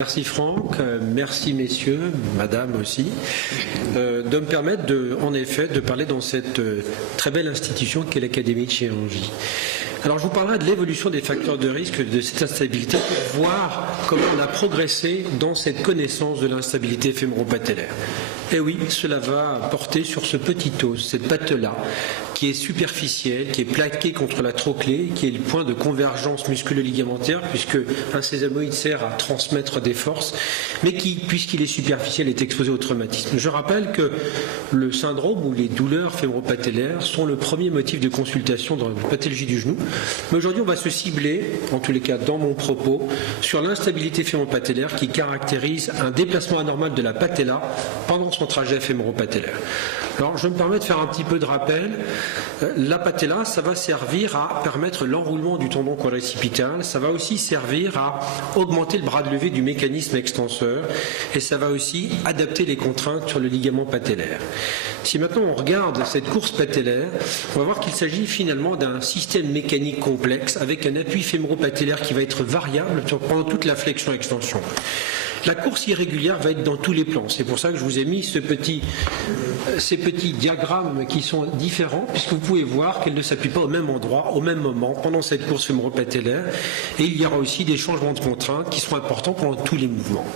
Merci Franck, merci messieurs, madame aussi, de me permettre en effet de parler dans cette très belle institution qu'est l'Académie de chirurgie. Alors je vous parlerai de l'évolution des facteurs de risque de cette instabilité pour voir comment on a progressé dans cette connaissance de l'instabilité fémoro-patellaire. Et oui, cela va porter sur ce petit os, cette patte-là, qui est superficielle, qui est plaquée contre la trochlée, qui est le point de convergence musculo-ligamentaire, puisque un sésamoïde sert à transmettre des forces, mais qui, puisqu'il est superficiel, est exposé au traumatisme. Je rappelle que le syndrome ou les douleurs fémoro-patellaires sont le premier motif de consultation dans la pathologie du genou. Mais aujourd'hui, on va se cibler, en tous les cas dans mon propos, sur l'instabilité fémoro-patellaire qui caractérise un déplacement anormal de la patella pendant son trajet fémoro-patellaire. Alors, je me permets de faire un petit peu de rappel. La patella, ça va servir à permettre l'enroulement du tendon quadricipital. Ça va aussi servir à augmenter le bras de levée du mécanisme extenseur. Et ça va aussi adapter les contraintes sur le ligament patellaire. Si maintenant on regarde cette course patellaire, on va voir qu'il s'agit finalement d'un système mécanique complexe avec un appui fémoro-patellaire qui va être variable pendant toute la flexion-extension. La course irrégulière va être dans tous les plans. C'est pour ça que je vous ai mis ces petits diagrammes qui sont différents, puisque vous pouvez voir qu'elles ne s'appuient pas au même endroit, au même moment, pendant cette course fémoro-patellaire. Et il y aura aussi des changements de contraintes qui seront importants pendant tous les mouvements.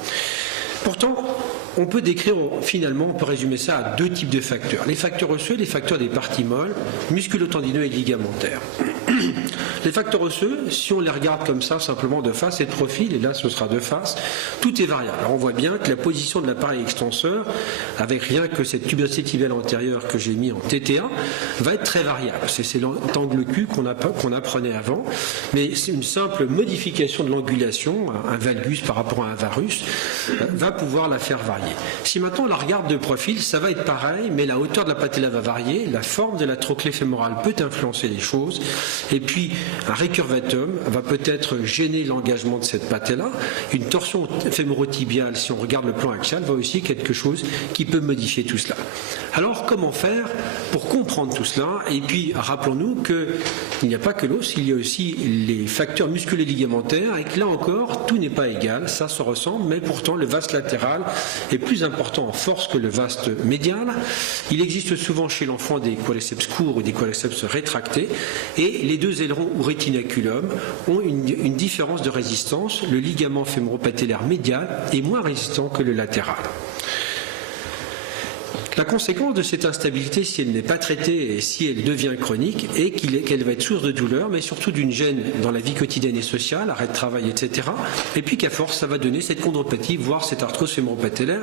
Pourtant, on peut décrire, finalement, on peut résumer ça à deux types de facteurs. Les facteurs osseux et les facteurs des parties molles, musculo-tendineux et ligamentaires. Les facteurs osseux, si on les regarde comme ça, simplement de face et de profil, et là ce sera de face, tout est variable. Alors on voit bien que la position de l'appareil extenseur, avec rien que cette tuberosité tibiale antérieure que j'ai mis en TT1, va être très variable. C'est l'angle Q qu'on apprenait avant, mais c'est une simple modification de l'angulation, un valgus par rapport à un varus, va pouvoir la faire varier. Si maintenant on la regarde de profil, ça va être pareil, mais la hauteur de la patella va varier, la forme de la trochlée fémorale peut influencer les choses, et puis un récurvatum va peut-être gêner l'engagement de cette patella. Une torsion fémorotibiale, si on regarde le plan axial, va aussi quelque chose qui peut modifier tout cela. Alors, comment faire pour comprendre tout cela? Et puis, rappelons-nous qu'il n'y a pas que l'os, il y a aussi les facteurs musculaires et ligamentaires, et que là encore, tout n'est pas égal, ça se ressemble, mais pourtant, le vaste latéral est plus important en force que le vaste médial. Il existe souvent chez l'enfant des quadriceps courts ou des quadriceps rétractés, et les deux ailerons ou rétinaculum ont une différence de résistance. Le ligament fémoro-patellaire médial est moins résistant que le latéral. La conséquence de cette instabilité, si elle n'est pas traitée et si elle devient chronique, est qu'elle va être source de douleur, mais surtout d'une gêne dans la vie quotidienne et sociale, arrêt de travail, etc. Et puis qu'à force, ça va donner cette chondropathie, voire cette arthrose fémoro-patellaire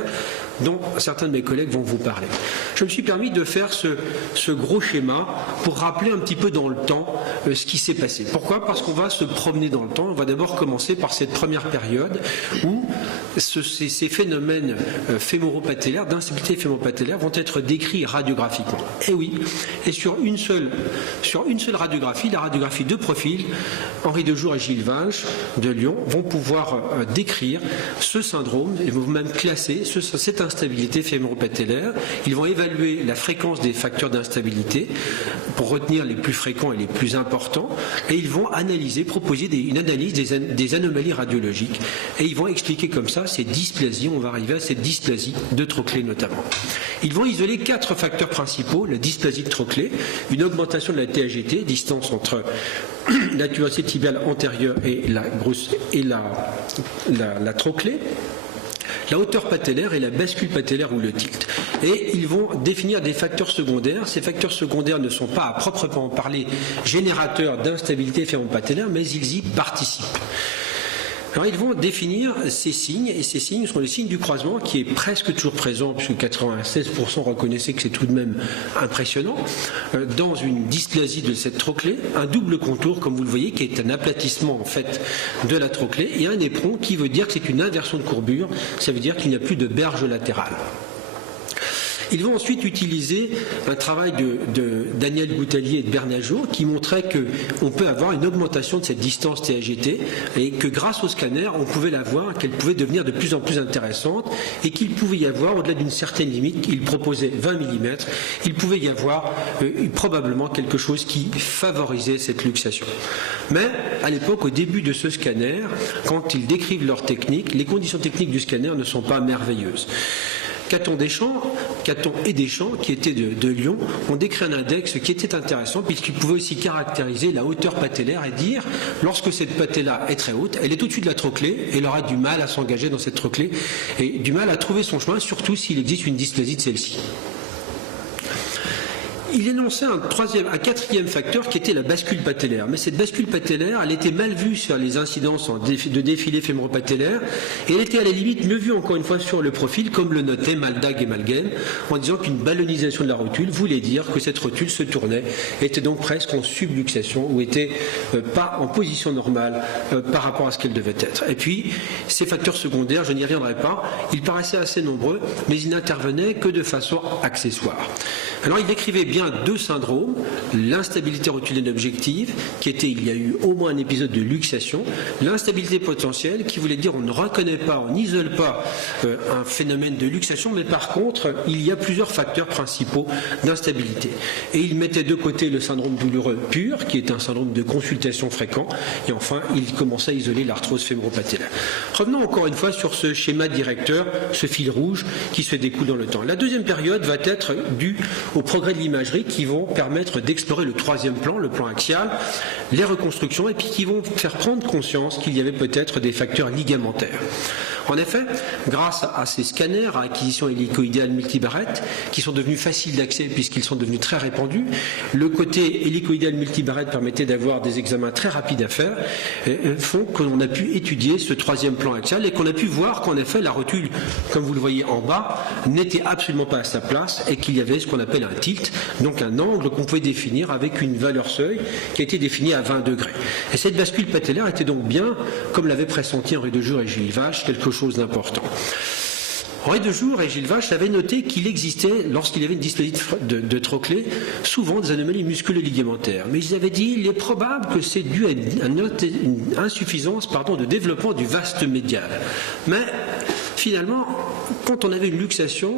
dont certains de mes collègues vont vous parler. Je me suis permis de faire ce gros schéma pour rappeler un petit peu dans le temps ce qui s'est passé. Pourquoi? Parce qu'on va se promener dans le temps. On va d'abord commencer par cette première période où ces phénomènes fémoro-patellaires, d'instabilité fémoro-patellaire, vont être décrits radiographiquement. Et oui, et sur une seule radiographie, la radiographie de profil, Henri Dejour et Gilles Walsh de Lyon vont pouvoir décrire ce syndrome et vont même classer cette instabilité fémoro-patellaire. Ils vont évaluer la fréquence des facteurs d'instabilité pour retenir les plus fréquents et les plus importants, et ils vont proposer une analyse des anomalies radiologiques, et ils vont expliquer comme ça ces dysplasies. On va arriver à cette dysplasie de trochlée notamment. Ils vont isoler 4 facteurs principaux: la dysplasie de trochlée, une augmentation de la TAGT, distance entre la tuberosité tibiale antérieure et la trochlée, la hauteur patellaire et la bascule patellaire ou le tilt. Et ils vont définir des facteurs secondaires. Ces facteurs secondaires ne sont pas à proprement parler générateurs d'instabilité fémoro-patellaire, mais ils y participent. Alors ils vont définir ces signes, et ces signes sont les signes du croisement qui est presque toujours présent, puisque 96% reconnaissaient que c'est tout de même impressionnant, dans une dysplasie de cette trochlée, un double contour, comme vous le voyez, qui est un aplatissement en fait de la trochlée, et un éperon qui veut dire que c'est une inversion de courbure, ça veut dire qu'il n'y a plus de berge latérale. Ils vont ensuite utiliser un travail de Daniel Gouttalier et de Bernageau qui montrait qu'on peut avoir une augmentation de cette distance TAGT et que grâce au scanner, on pouvait la voir, qu'elle pouvait devenir de plus en plus intéressante et qu'il pouvait y avoir, au-delà d'une certaine limite, il proposait 20 mm, il pouvait y avoir probablement quelque chose qui favorisait cette luxation. Mais à l'époque, au début de ce scanner, quand ils décrivent leur technique, les conditions techniques du scanner ne sont pas merveilleuses. Caton et Deschamps, qui étaient de Lyon, ont décrit un index qui était intéressant puisqu'ils pouvaient aussi caractériser la hauteur patellaire et dire, lorsque cette patella est très haute, elle est au-dessus de la trochlée, elle aura du mal à s'engager dans cette trochlée et du mal à trouver son chemin, surtout s'il existe une dysplasie de celle-ci. Il énonçait un quatrième facteur qui était la bascule patellaire. Mais cette bascule patellaire, elle était mal vue sur les incidences de défilé fémoro-patellaire et elle était à la limite mieux vue encore une fois sur le profil, comme le notaient Maldag et Malghem, en disant qu'une ballonisation de la rotule voulait dire que cette rotule se tournait, était donc presque en subluxation ou était pas en position normale par rapport à ce qu'elle devait être. Et puis, ces facteurs secondaires, je n'y reviendrai pas, ils paraissaient assez nombreux, mais ils n'intervenaient que de façon accessoire. Alors, il décrivait bien deux syndromes, l'instabilité rotulienne objective, qui était, il y a eu au moins un épisode de luxation, l'instabilité potentielle, qui voulait dire on ne reconnaît pas, on n'isole pas un phénomène de luxation, mais par contre, il y a plusieurs facteurs principaux d'instabilité. Et il mettait de côté le syndrome douloureux pur, qui est un syndrome de consultation fréquent, et enfin, il commençait à isoler l'arthrose fémoro-patellaire. Revenons encore une fois sur ce schéma directeur, ce fil rouge qui se découle dans le temps. La deuxième période va être due au progrès de l'imagerie qui vont permettre d'explorer le troisième plan, le plan axial, les reconstructions, et puis qui vont faire prendre conscience qu'il y avait peut-être des facteurs ligamentaires. En effet, grâce à ces scanners à acquisition hélicoïdale multibarrette, qui sont devenus faciles d'accès puisqu'ils sont devenus très répandus, le côté hélicoïdal multibarrette permettait d'avoir des examens très rapides à faire, font qu'on a pu étudier ce troisième plan axial et qu'on a pu voir qu'en effet la rotule, comme vous le voyez en bas, n'était absolument pas à sa place et qu'il y avait ce qu'on appelle un tilt, donc un angle qu'on pouvait définir avec une valeur seuil qui a été définie à 20 degrés. Et cette bascule patellaire était donc bien, comme l'avait pressenti Henri de Jour et Gilles Vache, quelque chose d'important. Henri de Jour et Gilles Vache avaient noté qu'il existait, lorsqu'il y avait une dysplasie de trochlée, souvent des anomalies musculo-ligamentaires. Mais ils avaient dit qu'il est probable que c'est dû à une insuffisance de développement du vaste médial. Mais finalement, quand on avait une luxation,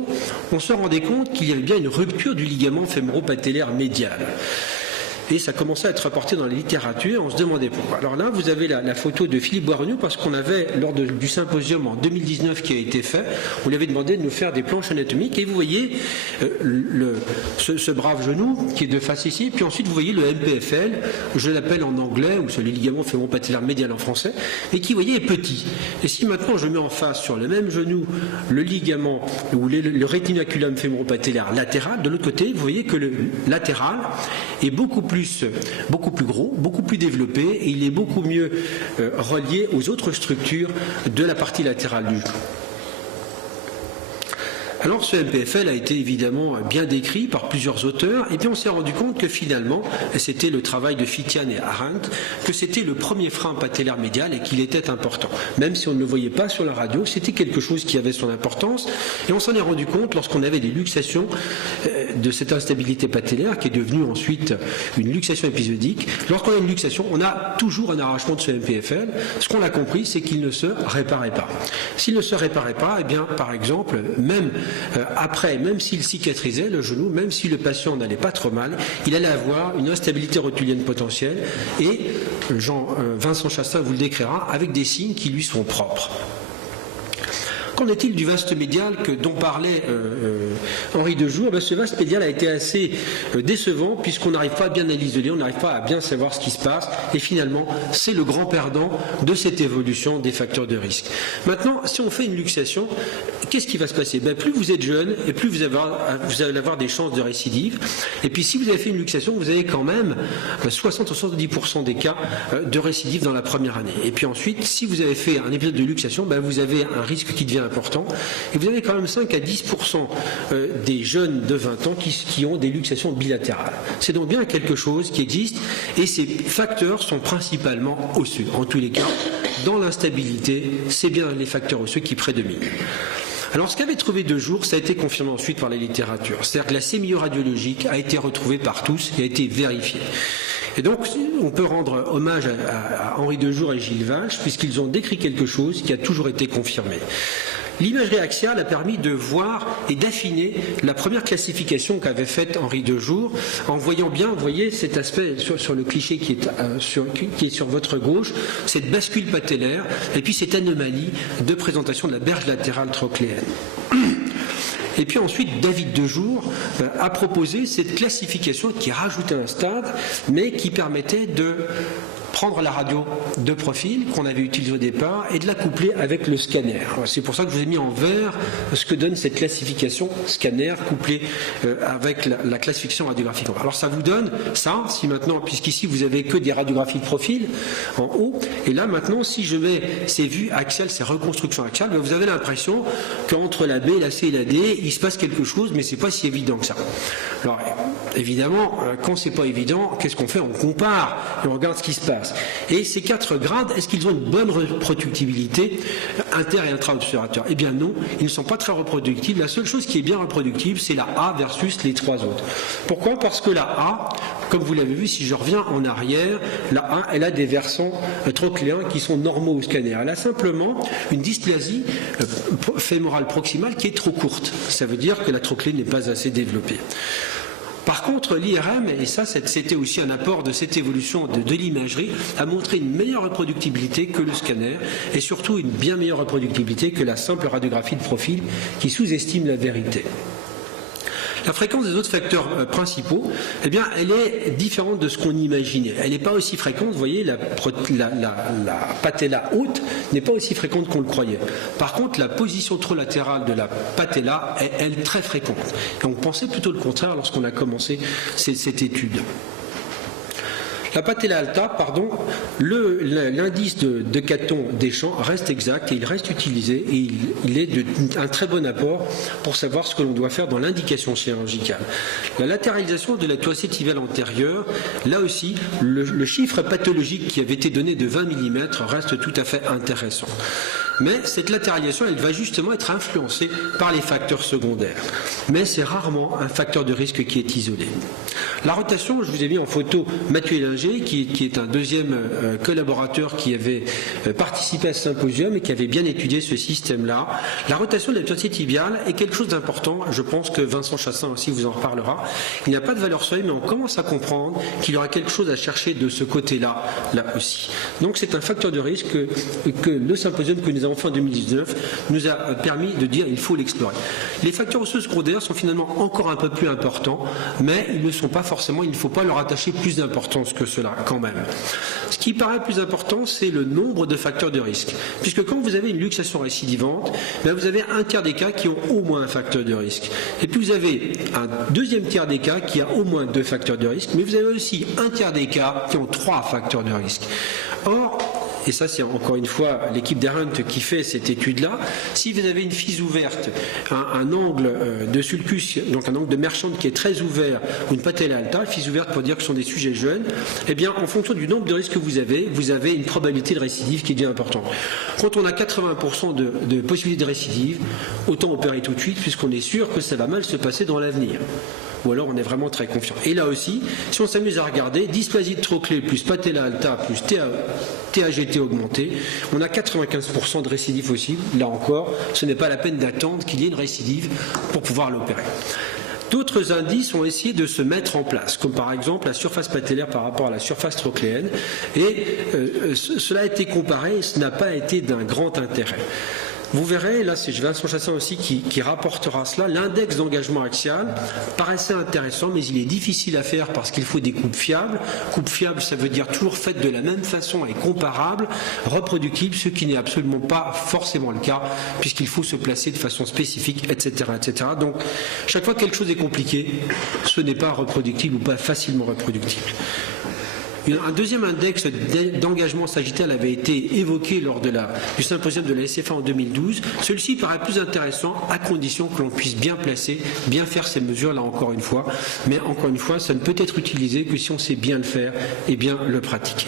on se rendait compte qu'il y avait bien une rupture du ligament fémoro-patellaire médial. Et ça commençait à être rapporté dans la littérature, on se demandait pourquoi. Alors là, vous avez la photo de Philippe Boirenou, parce qu'on avait, lors du symposium en 2019 qui a été fait, on lui avait demandé de nous faire des planches anatomiques, et vous voyez ce brave genou qui est de face ici, puis ensuite vous voyez le MPFL, je l'appelle en anglais, ou c'est le ligament fémoro-patellaire médial en français, et qui, vous voyez, est petit. Et si maintenant je mets en face sur le même genou le ligament, ou le rétinaculum fémoro-patellaire latéral, de l'autre côté, vous voyez que le latéral est beaucoup plus gros, beaucoup plus développé et il est beaucoup mieux relié aux autres structures de la partie latérale du genou. Alors ce MPFL a été évidemment bien décrit par plusieurs auteurs et puis on s'est rendu compte que finalement, et c'était le travail de Fitian et Arendt, que c'était le premier frein patellaire médial et qu'il était important. Même si on ne le voyait pas sur la radio, c'était quelque chose qui avait son importance et on s'en est rendu compte lorsqu'on avait des luxations de cette instabilité patellaire qui est devenue ensuite une luxation épisodique. Lorsqu'on a une luxation, on a toujours un arrachement de ce MPFL. Ce qu'on a compris, c'est qu'il ne se réparait pas. S'il ne se réparait pas, eh bien, par exemple, même après, même s'il cicatrisait le genou, même si le patient n'allait pas trop mal, il allait avoir une instabilité rotulienne potentielle et Vincent Chastain vous le décrira avec des signes qui lui sont propres. Qu'en est-il du vaste médial dont parlait Henri de Jour? Ce vaste médial a été assez décevant puisqu'on n'arrive pas à bien l'isoler, on n'arrive pas à bien savoir ce qui se passe et finalement c'est le grand perdant de cette évolution des facteurs de risque. Maintenant, si on fait une luxation, qu'est-ce qui va se passer? Plus vous êtes jeune et plus vous allez avoir des chances de récidive. Et puis si vous avez fait une luxation, vous avez quand même 60 ou 70% des cas de récidive dans la première année. Et puis ensuite, si vous avez fait un épisode de luxation, vous avez un risque qui devient important. Et vous avez quand même 5 à 10% des jeunes de 20 ans qui ont des luxations bilatérales. C'est donc bien quelque chose qui existe et ces facteurs sont principalement osseux. En tous les cas, dans l'instabilité, c'est bien les facteurs osseux qui prédominent. Alors ce qu'avait trouvé De Jour, ça a été confirmé ensuite par la littérature. C'est-à-dire que la sémio-radiologique a été retrouvée par tous et a été vérifiée. Et donc, on peut rendre hommage à Henri De Jour et Gilles Vache, puisqu'ils ont décrit quelque chose qui a toujours été confirmé. L'imagerie axiale a permis de voir et d'affiner la première classification qu'avait faite Henri De Jour, en voyant bien, vous voyez cet aspect sur le cliché qui est sur votre gauche, cette bascule patellaire, et puis cette anomalie de présentation de la berge latérale trochléenne. Et puis ensuite, David De Jour a proposé cette classification qui rajoutait un stade, mais qui permettait de prendre la radio de profil qu'on avait utilisée au départ et de la coupler avec le scanner. C'est pour ça que je vous ai mis en vert ce que donne cette classification scanner couplée avec la classification radiographique. Alors ça vous donne ça, si maintenant, puisqu'ici vous avez que des radiographies de profil en haut, et là maintenant si je mets ces vues axiales, ces reconstructions axiales, vous avez l'impression qu'entre la B, la C et la D, il se passe quelque chose, mais c'est pas si évident que ça. Alors évidemment, quand c'est pas évident, qu'est-ce qu'on fait? On compare et on regarde ce qui se passe. Et ces 4 grades, est-ce qu'ils ont une bonne reproductibilité inter- et intra-observateur? Eh bien non, ils ne sont pas très reproductibles. La seule chose qui est bien reproductible, c'est la A versus les 3 autres. Pourquoi? Parce que la A, comme vous l'avez vu, si je reviens en arrière, la A, elle a des versants trochléens qui sont normaux au scanner. Elle a simplement une dysplasie fémorale proximale qui est trop courte. Ça veut dire que la trochlée n'est pas assez développée. Par contre, l'IRM, et ça c'était aussi un apport de cette évolution de l'imagerie, a montré une meilleure reproductibilité que le scanner et surtout une bien meilleure reproductibilité que la simple radiographie de profil qui sous-estime la vérité. La fréquence des autres facteurs principaux, eh bien, elle est différente de ce qu'on imaginait. Elle n'est pas aussi fréquente, vous voyez, la patella haute n'est pas aussi fréquente qu'on le croyait. Par contre, la position trop latérale de la patella est, elle, très fréquente. Et on pensait plutôt le contraire lorsqu'on a commencé cette étude. La patella alta, pardon, l'indice de Caton des champs reste exact et il reste utilisé et il est un très bon apport pour savoir ce que l'on doit faire dans l'indication chirurgicale. La latéralisation de la toisée tibiale antérieure, là aussi, le chiffre pathologique qui avait été donné de 20 mm reste tout à fait intéressant. Mais cette latéralisation, elle va justement être influencée par les facteurs secondaires. Mais c'est rarement un facteur de risque qui est isolé. La rotation, je vous ai mis en photo Mathieu Ellinger, qui est un deuxième collaborateur qui avait participé à ce symposium et qui avait bien étudié ce système-là. La rotation de la toisée tibiale est quelque chose d'important. Je pense que Vincent Chassin aussi vous en reparlera. Il n'y a pas de valeur seuil, mais on commence à comprendre qu'il y aura quelque chose à chercher de ce côté-là, là aussi. Donc c'est un facteur de risque que le symposium que nous avons fait en 2019 nous a permis de dire qu'il faut l'explorer. Les facteurs osseux secondaires sont finalement encore un peu plus importants, mais ils ne sont pas forcément, il ne faut pas leur attacher plus d'importance que cela quand même. Ce qui paraît plus important, c'est le nombre de facteurs de risque. Puisque quand vous avez une luxation récidivante, ben vous avez un tiers des cas qui ont au moins un facteur de risque. Et puis vous avez un deuxième tiers des cas qui a au moins 2 facteurs de risque, mais vous avez aussi un tiers des cas qui ont 3 facteurs de risque. Or, et ça c'est encore une fois l'équipe d'Arendt qui fait cette étude-là, si vous avez une fise ouverte, un angle de sulcus, donc un angle de Merchant qui est très ouvert, ou une patella alta, fise ouverte pour dire que ce sont des sujets jeunes, eh bien en fonction du nombre de risques que vous avez une probabilité de récidive qui est bien importante. Quand on a 80% de possibilité de récidive, autant opérer tout de suite puisqu'on est sûr que ça va mal se passer dans l'avenir. Ou alors on est vraiment très confiant. Et là aussi, si on s'amuse à regarder, dysplasie de trochlée plus patella alta plus TAGT augmenté, on a 95% de récidive possible. Là encore, ce n'est pas la peine d'attendre qu'il y ait une récidive pour pouvoir l'opérer. D'autres indices ont essayé de se mettre en place, comme par exemple la surface patellaire par rapport à la surface trochléenne, et cela a été comparé et ce n'a pas été d'un grand intérêt. Vous verrez, là c'est Vincent Chassin aussi qui rapportera cela, l'index d'engagement axial paraissait intéressant, mais il est difficile à faire parce qu'il faut des coupes fiables. Coupe fiable, ça veut dire toujours faites de la même façon et comparable, reproductible, ce qui n'est absolument pas forcément le cas, puisqu'il faut se placer de façon spécifique, etc., etc. Donc, chaque fois que quelque chose est compliqué, ce n'est pas reproductible ou pas facilement reproductible. Un deuxième index d'engagement sagittal avait été évoqué lors du symposium de la SFA en 2012. Celui-ci paraît plus intéressant à condition que l'on puisse bien placer, bien faire ces mesures, là encore une fois. Mais encore une fois, ça ne peut être utilisé que si on sait bien le faire et bien le pratiquer.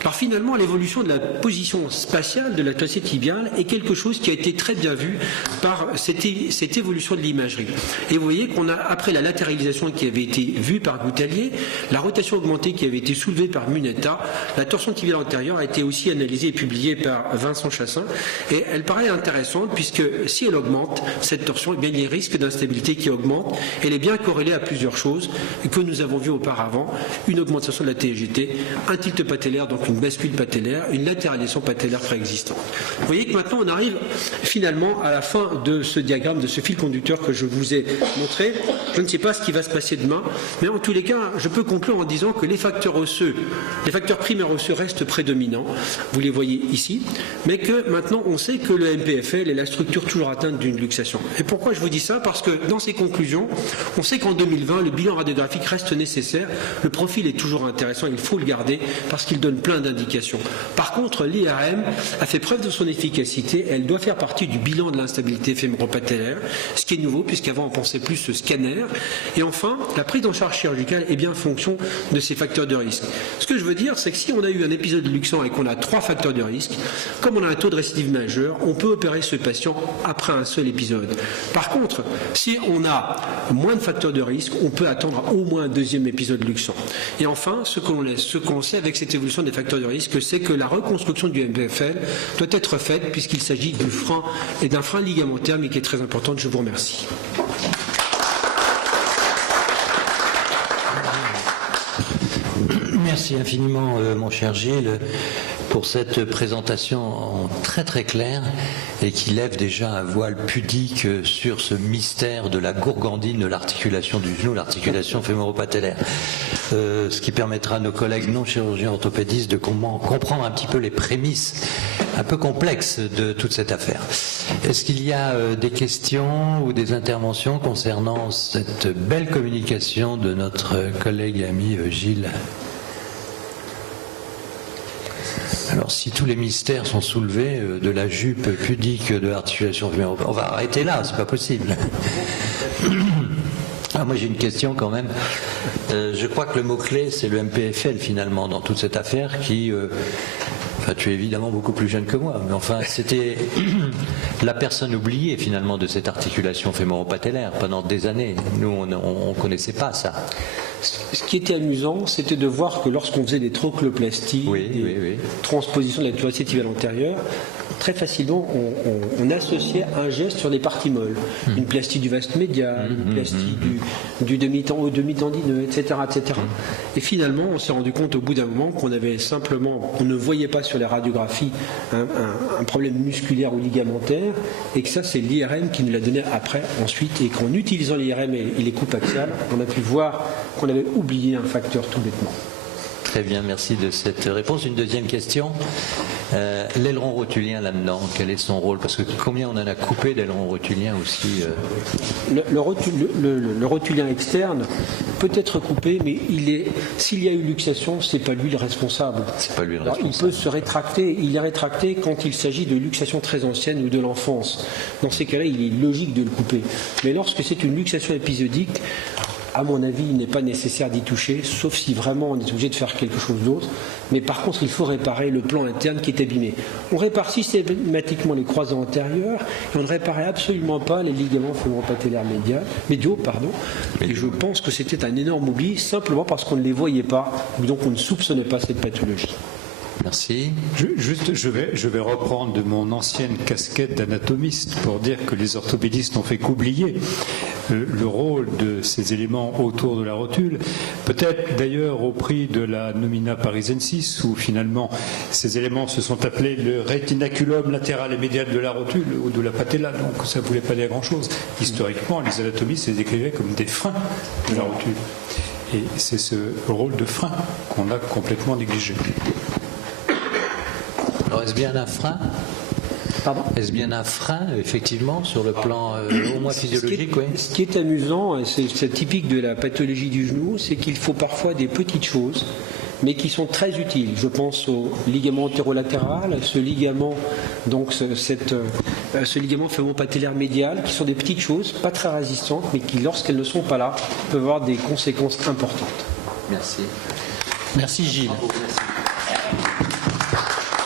Alors finalement, l'évolution de la position spatiale de la tracée tibiale est quelque chose qui a été très bien vu par cette évolution de l'imagerie. Et vous voyez qu'on a, après la latéralisation qui avait été vue par Gouttalier, la rotation augmentée qui avait été soulevée par Munetta, la torsion tibiale antérieure a été aussi analysée et publiée par Vincent Chassin, et elle paraît intéressante puisque si elle augmente, cette torsion, eh bien, il y a les risques d'instabilité qui augmentent. Elle est bien corrélée à plusieurs choses que nous avons vues auparavant, une augmentation de la TGT, un tilt patellaire, donc une bascule patellaire, une latéralisation patellaire préexistante. Vous voyez que maintenant on arrive finalement à la fin de ce diagramme, de ce fil conducteur que je vous ai montré. Je ne sais pas ce qui va se passer demain, mais en tous les cas, je peux conclure en disant que les facteurs osseux, les facteurs primaires osseux restent prédominants, vous les voyez ici, mais que maintenant on sait que le MPFL est la structure toujours atteinte d'une luxation. Et pourquoi je vous dis ça? Parce que dans ces conclusions, on sait qu'en 2020, le bilan radiographique reste nécessaire, le profil est toujours intéressant, il faut le garder parce qu'il donne plein d'indications. Par contre, l'IRM a fait preuve de son efficacité, elle doit faire partie du bilan de l'instabilité fémoro-patellaire, ce qui est nouveau puisqu'avant on pensait plus ce scanner. Et enfin, la prise en charge chirurgicale est bien en fonction de ces facteurs de risque. Ce que je veux dire, c'est que si on a eu un épisode de luxant et qu'on a 3 facteurs de risque, comme on a un taux de récidive majeur, on peut opérer ce patient après un seul épisode. Par contre, si on a moins de facteurs de risque, on peut attendre au moins un deuxième épisode luxant. Et enfin, ce qu'on sait avec cette évolution des facteurs de risque, c'est que la reconstruction du MPFL doit être faite puisqu'il s'agit du frein et d'un frein ligamentaire, mais qui est très importante. Je vous remercie. Merci infiniment, mon cher Gilles, pour cette présentation très très claire et qui lève déjà un voile pudique sur ce mystère de la gourgandine de l'articulation du genou, l'articulation fémoro-patellaire. Ce qui permettra à nos collègues non chirurgiens orthopédistes de comprendre un petit peu les prémices un peu complexes de toute cette affaire. Est-ce qu'il y a des questions ou des interventions concernant cette belle communication de notre collègue et ami Gilles ? Alors, si tous les mystères sont soulevés de la jupe pudique de l'articulation fémorale, on va arrêter là, c'est pas possible. Ah, moi j'ai une question quand même. Je crois que le mot-clé c'est le MPFL finalement dans toute cette affaire qui... Enfin, tu es évidemment beaucoup plus jeune que moi, mais enfin c'était la personne oubliée finalement de cette articulation fémoro-patellaire pendant des années. Nous on ne connaissait pas ça. Ce qui était amusant, c'était de voir que lorsqu'on faisait des trochloplasties, transpositions de la tracée tibiale antérieure, très facilement on associait un geste sur des parties molles. Une plastie du vaste médial, une plastie du demi-tendineux, etc., etc. Et finalement, on s'est rendu compte au bout d'un moment qu'on avait simplement, on ne voyait pas sur les radiographies un problème musculaire ou ligamentaire, et que ça c'est l'IRM qui nous l'a donné après, ensuite, et qu'en utilisant l'IRM et les coupes axiales, on a pu voir qu'on avait oublié un facteur tout bêtement. Très bien, merci de cette réponse. Une deuxième question. L'aileron rotulien là-dedans, quel est son rôle? Parce que combien on en a coupé d'aileron rotulien aussi le rotulien externe peut être coupé, mais s'il y a eu luxation, c'est pas lui le responsable. C'est pas lui le responsable. Alors, il peut se rétracter. Il est rétracté quand il s'agit de luxation très ancienne ou de l'enfance. Dans ces cas-là, il est logique de le couper. Mais lorsque c'est une luxation épisodique, à mon avis, il n'est pas nécessaire d'y toucher, sauf si vraiment on est obligé de faire quelque chose d'autre. Mais par contre, il faut réparer le plan interne qui est abîmé. On répare systématiquement les croisants antérieurs et on ne réparait absolument pas les ligaments fémoro-patellaires médiaux. Et je pense que c'était un énorme oubli, simplement parce qu'on ne les voyait pas, donc on ne soupçonnait pas cette pathologie. Merci. Je vais reprendre de mon ancienne casquette d'anatomiste pour dire que les orthopédistes n'ont fait qu'oublier le rôle de ces éléments autour de la rotule, peut-être d'ailleurs au prix de la nomina parisensis, où finalement ces éléments se sont appelés le rétinaculum latéral et médial de la rotule ou de la patella, donc ça ne voulait pas dire grand-chose. Historiquement, les anatomistes les décrivaient comme des freins de la rotule. Et c'est ce rôle de frein qu'on a complètement négligé. Alors, est-ce bien un frein? Pardon ? Est-ce bien un frein, effectivement, sur le plan au moins physiologique? Ce qui est amusant, et c'est typique de la pathologie du genou, c'est qu'il faut parfois des petites choses, mais qui sont très utiles. Je pense au ligament antérolatéral, ce ligament, donc ce ligament fémoro-patellaire médial, qui sont des petites choses, pas très résistantes, mais qui, lorsqu'elles ne sont pas là, peuvent avoir des conséquences importantes. Merci. Merci Gilles. Bravo, merci.